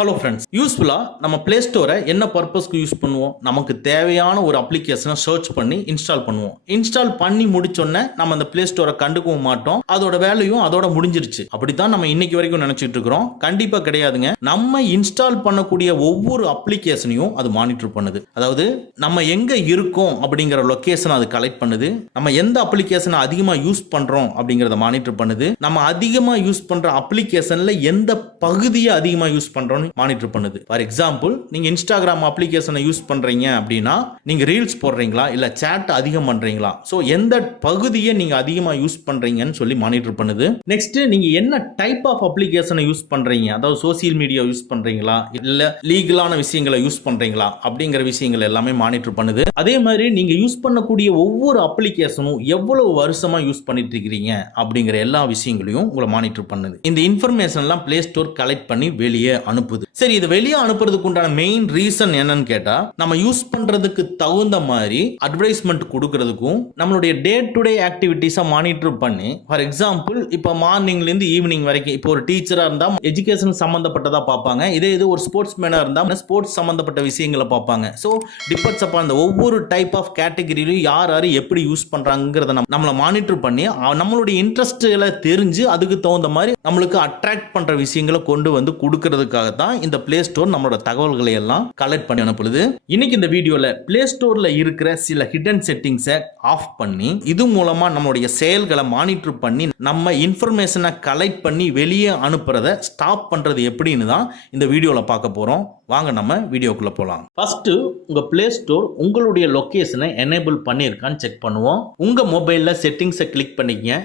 Hello friends, யூஸ்ஃபுல்லாக நம்ம play ஸ்டோரை என்ன பர்பஸ்க்கு யூஸ் பண்ணுவோம்? நமக்கு தேவையான ஒரு அப்ளிகேஷனை சர்ச் பண்ணி இன்ஸ்டால் பண்ணுவோம். இன்ஸ்டால் பண்ணி முடிச்சோன்னே நம்ம அந்த ப்ளே ஸ்டோரை கண்டுக்கவும் மாட்டோம். அதோட வேலையும் அதோட முடிஞ்சிருச்சு. அப்படித்தான் நம்ம இன்னைக்கு வரைக்கும் நினைச்சிட்டு இருக்கிறோம். கண்டிப்பாக கிடையாதுங்க. நம்ம இன்ஸ்டால் பண்ணக்கூடிய ஒவ்வொரு அப்ளிகேஷனையும் அது மானிட்டர் பண்ணுது. அதாவது நம்ம எங்க இருக்கோம் அப்படிங்கிற லொகேஷன் அது கலெக்ட் பண்ணுது. நம்ம எந்த அப்ளிகேஷனை அதிகமாக யூஸ் பண்றோம் அப்படிங்கிறத மானிட்டர் பண்ணுது. நம்ம அதிகமாக யூஸ் பண்ற அப்ளிகேஷன்ல எந்த பகுதியை அதிகமாக யூஸ் பண்றோம் மானிட்டர் பண்ணுது. ஃபார் எக்ஸாம்பிள், நீங்க இன்ஸ்டாகிராம் அப்ளிகேஷனை யூஸ் பண்றீங்க அப்படின்னா நீங்க ரீல்ஸ் போடுறீங்களா இல்ல சாட் அதிகம் பண்றீங்களா, சோ எந்த பகுதியை நீங்க அதிகமா யூஸ் பண்றீங்கன்னு சொல்லி மானிட்டர் பண்ணுது. நெக்ஸ்ட், நீங்க என்ன டைப் ஆஃப் அப்ளிகேஷனை யூஸ் பண்றீங்க, அதாவது சோசியல் மீடியா யூஸ் பண்றீங்களா இல்ல லீகலான விஷயங்களை யூஸ் பண்றீங்களா அப்படிங்கிற விஷயங்கள் எல்லாமே மானிட்டர் பண்ணுது. அதே மாதிரி நீங்க யூஸ் பண்ணக்கூடிய ஒவ்வொரு அப்ளிகேஷனும் எவ்வளவு வருஷமா யூஸ் பண்ணிட்டு இருக்கீங்க அப்படிங்கிற எல்லா விஷயங்களையும் உங்களை மானிட்டர் பண்ணுது. இந்த இன்ஃபர்மேஷன் எல்லாம் பிளே ஸ்டோர் கலெக்ட் பண்ணி வெளியே அனுப்புது. சரி, இது வெளியே அனுப்புறதுக்கு உண்டான மெயின் ரீசன் என்னன்னு கேட்டா, நம்ம யூஸ் பண்றதுக்கு தகுந்த மாதிரி அட்வர்டைஸ்மெண்ட் கொடுக்கிறதுக்கும் நம்மளுடைய டே டு டே ஆக்டிவிட்டிஸை மானிட்டர் பண்ணி, ஃபார் எக்ஸாம்பிள் இப்போ மார்னிங்ல இருந்து ஈவினிங் வரைக்கும், இப்போ ஒரு டீச்சரா இருந்தா எஜுகேஷன் சம்பந்தப்பட்டதா பார்ப்பாங்க. இதே இது ஒரு ஸ்போர்ட்ஸ் மேனா இருந்தா ஸ்போர்ட்ஸ் சம்பந்தப்பட்ட விஷயங்களை பார்ப்பாங்க. ஸோ டிபெண்ட்ஸ் அப்பான் அந்த ஒவ்வொரு டைப் ஆஃப் கேட்டகரியிலும் யார் யார் எப்படி யூஸ் பண்றாங்கிறத நம்மளை மானிட்டர் பண்ணி நம்மளுடைய இன்ட்ரெஸ்ட்களை தெரிஞ்சு அதுக்கு தகுந்த மாதிரி நம்மளுக்கு அட்ராக்ட் பண்ற விஷயங்களை கொண்டு வந்து கொடுக்கறதுக்காக தான் இந்த பிளே ஸ்டோர் நம்மளோட தகவல்களை எல்லாம் கலெக்ட் பண்ணி அனுப்புது. இன்னைக்கு இந்த வீடியோல பிளே ஸ்டோர்ல இருக்கிற சில ஹிடன் செட்டிங்ஸை ஆஃப் பண்ணி இது மூலமா நம்மளுடைய செயல்களை மானிட்டர் பண்ணி நம்ம இன்ஃபர்மேஷனை கலெக்ட் பண்ணி வெளியே அனுப்புறதை ஸ்டாப் பண்றது எப்படின்னு தான் இந்த வீடியோல பார்க்க போறோம். வாங்க நம்ம வீடியோக்குள்ள போலாம். ஃபர்ஸ்ட், உங்க பிளே ஸ்டோர் உங்களுடைய லொகேஷனை எனேபிள் பண்ணியிருக்கான்னு செக் பண்ணுவோம். உங்க மொபைல்ல செட்டிங்ஸை கிளிக் பண்ணிக்கங்க.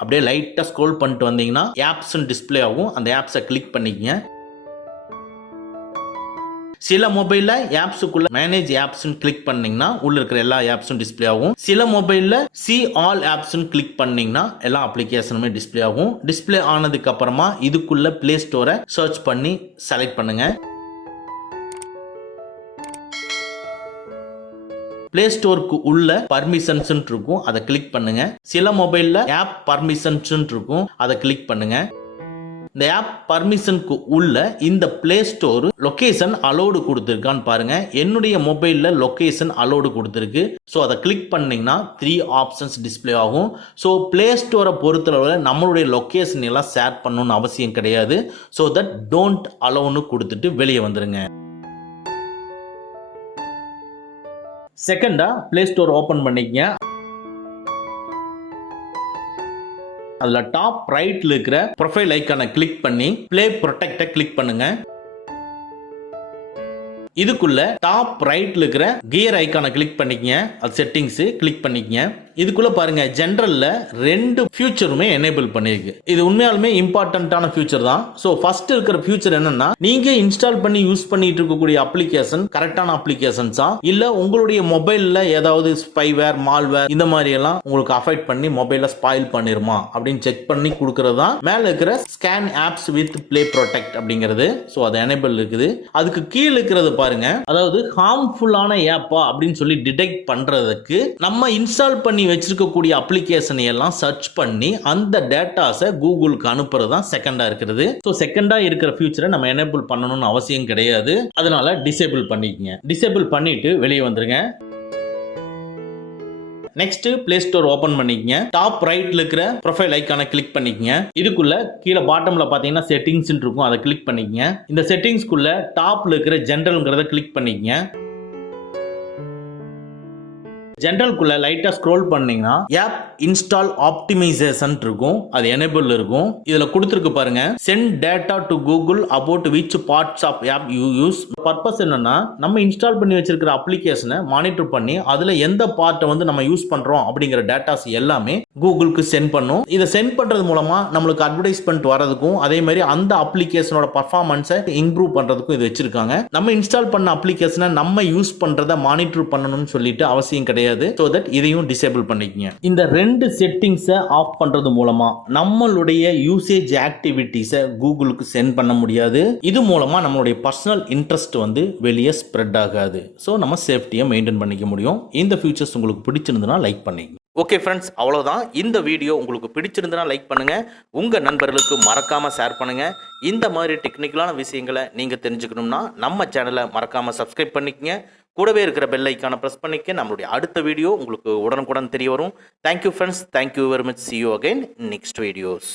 அப்படியே லைட்டா ஸ்க்ரோல் பண்ணிட்டு வந்தீங்கன்னா ஆப்ஸ் டிஸ்ப்ளே ஆகும். அந்த ஆப்ஸை கிளிக் பண்ணிக்கங்க. சில மொபைல்ல ஆப்ஸுக்குள்ள மேனேஜ் ஆப்ஸ் கிளிக் பண்ணீங்கன்னா உள்ள இருக்கிற எல்லா ஆப்ஸும் டிஸ்ப்ளே ஆகும். சில மொபைல்ல see all ஆப்ஸ் கிளிக் பண்ணீங்கன்னா எல்லா அப்ளிகேஷனுமே டிஸ்ப்ளே ஆகும். டிஸ்ப்ளே ஆனதுக்கு அப்புறமா இதுக்குள்ள பிளே ஸ்டோரை சர்ச் பண்ணி செலக்ட் பண்ணுங்க. பிளே ஸ்டோருக்கு உள்ள பர்மிஷன்ஸ் இருக்கும், அதை கிளிக் பண்ணுங்க. சில மொபைல்ல ஆப் பர்மிஷன்ஸ் இருக்கும், அதை கிளிக் பண்ணுங்க. இந்த ஆப் பர்மிஷனுக்கு உள்ள இந்த பிளே ஸ்டோர் லொகேஷன் அலோடு கொடுத்துருக்கான்னு பாருங்க. என்னுடைய மொபைல்ல லொகேஷன் அலோடு கொடுத்துருக்கு. ஸோ அதை கிளிக் பண்ணீங்கன்னா 3 ஆப்ஷன்ஸ் டிஸ்ப்ளே ஆகும். ஸோ பிளே ஸ்டோரை பொறுத்தளவில் நம்மளுடைய லொகேஷன் எல்லாம் ஷேர் பண்ணணும்னு அவசியம் கிடையாது. ஸோ தட் டோன்ட் அலோன்னு கொடுத்துட்டு வெளியே வந்துருங்க. செகண்டா, பிளே ஸ்டோர் ஓபன் பண்ணிக்கங்க. அதுல டாப் ரைட்ல இருக்கிற ப்ரொஃபைல் ஐகானை கிளிக் பண்ணி பிளே ப்ரொடெக்ட கிளிக் பண்ணுங்க. இதுக்குள்ள டாப் ரைட்ல இருக்கிற கியர் ஐகானை கிளிக் பண்ணிக்கங்க. அது செட்டிங்ஸ் கிளிக் பண்ணிக்கங்க. இதுக்குள்ள பாருங்க, ஜெனரல்ல 2 ஃபியூச்சருமே எனேபிள் பண்ணிருக்கு. இது உண்மையாலுமே இம்பார்ட்டன்டான ஃபியூச்சர் தான். ஸோ ஃபர்ஸ்ட் இருக்கிற ஃபியூச்சர் என்னன்னா, நீங்க இன்ஸ்டால் பண்ணி யூஸ் பண்ணிட்டு இருக்கக்கூடிய அப்ளிகேஷன் கரெக்டான அப்ளிகேஷன்ஸா இல்ல உங்களுடைய மொபைல்ல ஏதாவது ஸ்பைவேர் மால்வேர் இந்த மாதிரி எல்லாம் உங்களுக்கு அஃபெக்ட் பண்ணி மொபைல ஸ்பாயில் பண்ணிருமா அப்படின்னு செக் பண்ணி கொடுக்கறது தான் மேல இருக்கிற scan apps with play protect அப்படிங்கிறது. ஸோ அது எனேபிள் இருக்குது. அதுக்கு கீழே இருக்கிறது பாருங்க, அதாவது ஹார்ம்ஃபுல்லான ஆப்பா அப்படின்னு சொல்லி டிடெக்ட் பண்றதுக்கு நம்ம இன்ஸ்டால் பண்ணி வச்சிருக்கக்கூடிய அப்ளிகேஷனை எல்லாம் சர்ச் பண்ணி அந்த டேட்டாஸை கூகுளுக்கு அனுப்புறது தான் செகண்டா இருக்கிறது. ஸோ செகண்டா இருக்கிற ஃபியூச்சரை நம்ம எனேபிள் பண்ணணும்னு அவசியம் கிடையாது. அதனால டிசேபிள் பண்ணிக்கங்க. டிசேபிள் பண்ணிட்டு வெளியே வந்துருங்க. நெக்ஸ்ட், பிளே ஸ்டோர் ஓபன் பண்ணிக்கங்க. டாப் ரைட்ல இருக்கிற ப்ரொஃபைல் ஐகானை கிளிக் பண்ணிக்கங்க. இதுக்குள்ள கீழே பாட்டம்ல பாத்தீங்கன்னா செட்டிங்ஸ் இருக்கும், அதை கிளிக் பண்ணிக்கங்க. இந்த செட்டிங்ஸ்க்குள்ள டாப்ல இருக்கிற ஜெனரல்ங்கிறத கிளிக் பண்ணிக்கங்க. ஜெனரல்குள்ள லைட்டா ஸ்க்ரோல் பண்ணீங்கன்னா ஆப் இன்ஸ்டால் ஆப்டிமைசேஷன் இருக்கும், அது எனேபிள் இருக்கும். இதுல கொடுத்திருக்கு பாருங்க, send data to Google about which parts of app you use. Purpose என்னன்னா, நம்ம இன்ஸ்டால் பண்ணி வச்சிருக்கிற அப்ளிகேஷனை மானிட்டர் பண்ணி அதுல எந்த பார்ட்டை வந்து நம்ம யூஸ் பண்றோம் அப்படிங்கிற டேட்டாஸ் எல்லாமே கூகுளுக்கு சென்ட் பண்ணும். இதை சென்ட் பண்றது மூலமா நம்மளுக்கு அட்வர்டைஸ்மெண்ட் வரதுக்கும் அதே மாதிரி அந்த அப்ளிகேஷனோட பர்ஃபார்மன்ஸை இம்ப்ரூவ் பண்றதுக்கும் இது வச்சிருக்காங்க. நம்ம இன்ஸ்டால் பண்ண அப்ளிகேஷனை நம்ம யூஸ் பண்றதை மானிட்டர் பண்ணணும்னு சொல்லிட்டு அவசியம் கிடையாது. சோ தட் இதையும் டிசேபிள் பண்ணிக்கங்க. இந்த 2 செட்டிங்ஸை ஆஃப் பண்றது மூலமா நம்மளுடைய யூசேஜ் ஆக்டிவிட்டீஸை கூகுளுக்கு சென்ட் பண்ண முடியாது. இது மூலமா நம்மளுடைய பர்சனல் இன்ட்ரெஸ்ட் வந்து வெளியே ஸ்ப்ரெட் ஆகாது. ஸோ நம்ம சேஃப்டியை மெயின்டைன் பண்ணிக்க முடியும். இந்த ஃபியூச்சர்ஸ் உங்களுக்கு பிடிச்சிருந்ததுன்னா லைக் பண்ணிக்கங்க. ஓகே ஃப்ரெண்ட்ஸ், அவ்வளோதான். இந்த வீடியோ உங்களுக்கு பிடிச்சிருந்தனா லைக் பண்ணுங்கள், உங்கள் நண்பர்களுக்கு மறக்காமல் ஷேர் பண்ணுங்கள். இந்த மாதிரி டெக்னிக்கலான விஷயங்களை நீங்கள் தெரிஞ்சுக்கணும்னா நம்ம சேனலை மறக்காமல் சப்ஸ்கிரைப் பண்ணிக்கங்க. கூடவே இருக்கிற பெல் ஐக்கானை ப்ரெஸ் பண்ணிக்க. நம்மளுடைய அடுத்த வீடியோ உங்களுக்கு உடனுக்குடன் தெரிய வரும். Thank you friends, thank you very much. see you again next videos.